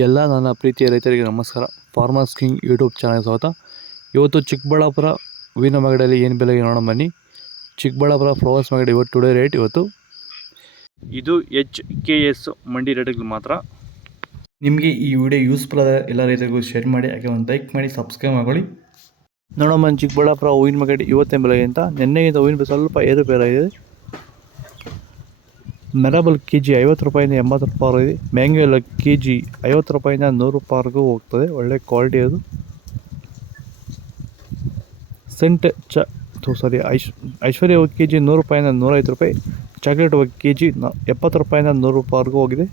ಎಲ್ಲ ನನ್ನ ಪ್ರೀತಿಯ ರೈತರಿಗೆ ನಮಸ್ಕಾರ. ಫಾರ್ಮರ್ಸ್ ಕಿಂಗ್ ಯೂಟ್ಯೂಬ್ ಚಾನಲ್ ಸ್ವಾಗತ. ಇವತ್ತು ಚಿಕ್ಕಬಳ್ಳಾಪುರ ಹೂವಿನ ಮಾಗಡಿಯಲ್ಲಿ ಏನು ಬೆಲೆಗೆ ನೋಡೋಣ ಬನ್ನಿ. ಚಿಕ್ಕಬಳ್ಳಾಪುರ ಫ್ಲವರ್ಸ್ ಮಾಗಡಿ ಇವತ್ತು ಟುಡೇ ರೇಟ್ ಇವತ್ತು ಇದು HKS ಮಂಡಿ ರೇಟ್ಗಳು ಮಾತ್ರ. ನಿಮಗೆ ಈ ವಿಡಿಯೋ ಯೂಸ್ಫುಲ್ ಆದ ಎಲ್ಲ ರೈತರಿಗೂ ಶೇರ್ ಮಾಡಿ, ಹಾಗೆ ಒಂದು ಲೈಕ್ ಮಾಡಿ, ಸಬ್ಸ್ಕ್ರೈಬ್ ಮಾಡ್ಕೊಳ್ಳಿ. ನೋಡೋಣ ಚಿಕ್ಕಬಳ್ಳಾಪುರ ಹೂವಿನ ಮಾಗಡಿ ಇವತ್ತೇನು ಬೆಲೆಗೆ ಅಂತ. ನಿನ್ನೆಗಿಂತ ಹೂವಿನ ಬೆಲೆ ಸ್ವಲ್ಪ ಏರುಪೇರಾಗಿದೆ. ಮೆರಬಲ್ KG 50 ರೂಪಾಯಿಂದ 80 ರೂಪಾಯಿ ಇದೆ. ಮ್ಯಾಂಗೋ ಎಲ್ಲ KG 50 ರೂಪಾಯಿಂದ 100 ರೂಪಾಯಿವರೆಗೂ ಹೋಗ್ತದೆ. ಒಳ್ಳೆ ಕ್ವಾಲಿಟಿ ಅದು. ಸೆಂಟ್ ಐಶ್ವರ್ಯ KG 100 ರೂಪಾಯಿಂದ 105 ರೂಪಾಯಿ. ಚಾಕ್ಲೇಟ್ KG 70 ರೂಪಾಯಿಂದ 100 ರೂಪಾಯಿವರೆಗೂ ಹೋಗಿದೆ.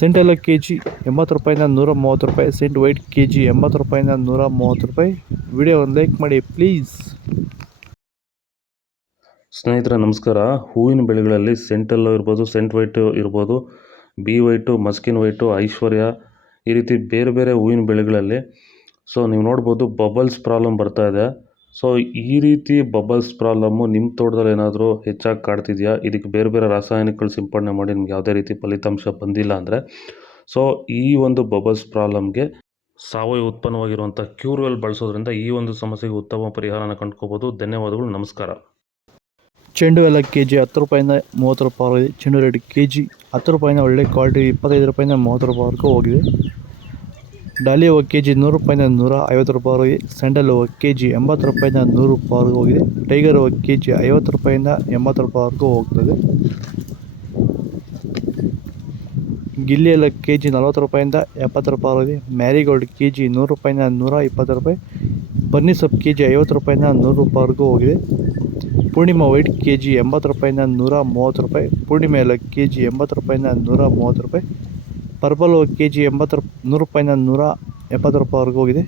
ಸೆಂಟ್ ಎಲ್ಲ KG 80 ರೂಪಾಯಿಂದ 130 ರೂಪಾಯಿ. ಸೆಂಟ್ ವೈಟ್ KG 80 ರೂಪಾಯಿಂದ 130 ರೂಪಾಯಿ. ವಿಡಿಯೋ ಒಂದು ಲೈಕ್ ಮಾಡಿ ಪ್ಲೀಸ್. ಸ್ನೇಹಿತರೆ ನಮಸ್ಕಾರ. ಹೂವಿನ ಬೆಳೆಗಳಲ್ಲಿ ಸೆಂಟೆಲ್ಲೋ ಇರ್ಬೋದು, ಸೆಂಟ್ ವೈಟು ಇರ್ಬೋದು, ಬಿ ವೈಟು, ಮಸ್ಕಿನ್ ವೈಟು, ಐಶ್ವರ್ಯ, ಈ ರೀತಿ ಬೇರೆ ಬೇರೆ ಹೂವಿನ ಬೆಳೆಗಳಲ್ಲಿ ನೀವು ನೋಡ್ಬೋದು ಬಬಲ್ಸ್ ಪ್ರಾಬ್ಲಮ್ ಬರ್ತಾ ಇದೆ. ಈ ರೀತಿ ಬಬಲ್ಸ್ ಪ್ರಾಬ್ಲಮ್ಮು ನಿಮ್ಮ ತೋಟದಲ್ಲಿ ಏನಾದರೂ ಹೆಚ್ಚಾಗಿ ಕಾಡ್ತಿದೆಯಾ, ಇದಕ್ಕೆ ಬೇರೆ ಬೇರೆ ರಾಸಾಯನಿಕಗಳು ಸಿಂಪಡಣೆ ಮಾಡಿ ನಿಮ್ಗೆ ಯಾವುದೇ ರೀತಿ ಫಲಿತಾಂಶ ಬಂದಿಲ್ಲ ಅಂದರೆ ಈ ಒಂದು ಬಬಲ್ಸ್ ಪ್ರಾಬ್ಲಮ್ಗೆ ಸಾವಯವ ಉತ್ಪನ್ನವಾಗಿರುವಂಥ ಕ್ಯೂರ್ವೆಲ್ ಬಳಸೋದ್ರಿಂದ ಈ ಒಂದು ಸಮಸ್ಯೆಗೆ ಉತ್ತಮ ಪರಿಹಾರನ ಕಂಡುಕೋಬೋದು. ಧನ್ಯವಾದಗಳು, ನಮಸ್ಕಾರ. ಚೆಂಡು ಎಲ್ಲ KG 10 ರೂಪಾಯಿಂದ 30 ರೂಪಾಯಿ. ಚೆಂಡು ರೇಟ್ KG 10 ರೂಪಾಯಿಂದ ಒಳ್ಳೆ ಕ್ವಾಲಿಟಿ 25 ರೂಪಾಯಿಂದ 30 ರೂಪಾಯಿವರೆಗೂ ಹೋಗಿದೆ. ಡಾಲಿ ಹೂವು KG 100 ರೂಪಾಯಿಂದ 150 ರೂಪಾಯಿ. ಸ್ಯಾಂಡಲ್ ಹೂವು KG 80 ರೂಪಾಯಿಂದ 100 ರೂಪಾಯಿವರೆಗೂ ಹೋಗಿದೆ. ಟೈಗರ್ ಹೂವು KG 50 ರೂಪಾಯಿಂದ 80 ರೂಪಾಯಿವರೆಗೂ ಹೋಗ್ತದೆ. ಗಿಲ್ಲಿ ಎಲ್ಲ KG 40 ರೂಪಾಯಿಂದ 70 ರೂಪಾಯಿ ಇದೆ. ಮ್ಯಾರಿಗೋಲ್ಡ್ KG 100 ರೂಪಾಯಿಂದ 120 ರೂಪಾಯಿ. ಬನ್ನಿ ಸೊಪ್ಪು KG 50 ರೂಪಾಯಿಂದ 100 ರೂಪಾಯಿವರೆಗೂ ಹೋಗಿದೆ. ಪೂರ್ಣಿಮಾ ವೈಟ್ KG 80 ರೂಪಾಯಿಂದ 130 ರೂಪಾಯಿ. ಪೂರ್ಣಿಮಾ ಎಲ್ಲ KG 80 ರೂಪಾಯಿಂದ 130 ರೂಪಾಯಿ. ಪರ್ಪಲ್ KG 100 ರೂಪಾಯಿಂದ 170 ರೂಪಾಯಿವರೆಗೂ ಹೋಗಿದೆ.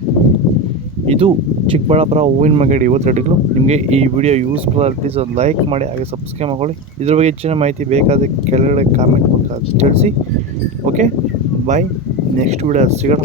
ಇದು ಚಿಕ್ಕಬಳ್ಳಾಪುರ ಹೂವಿನ ಮಾಗಡಿ ಇವತ್ತು ರೇಟ್ಗಳು. ನಿಮಗೆ ಈ ವಿಡಿಯೋ ಯೂಸ್ಫುಲ್ ಆಗಿ ಪ್ಲೀಸ್ ಒಂದು ಲೈಕ್ ಮಾಡಿ, ಹಾಗೆ ಸಬ್ಸ್ಕ್ರೈಬ್ ಮಾಡ್ಕೊಳ್ಳಿ. ಇದ್ರ ಬಗ್ಗೆ ಹೆಚ್ಚಿನ ಮಾಹಿತಿ ಬೇಕಾದರೆ ಕೆಳಗಡೆ ಕಾಮೆಂಟ್ ಮೂಲಕ ತಿಳಿಸಿ. ಓಕೆ ಬಾಯ್, ನೆಕ್ಸ್ಟ್ ವಿಡಿಯೋ ಸಿಗೋಣ.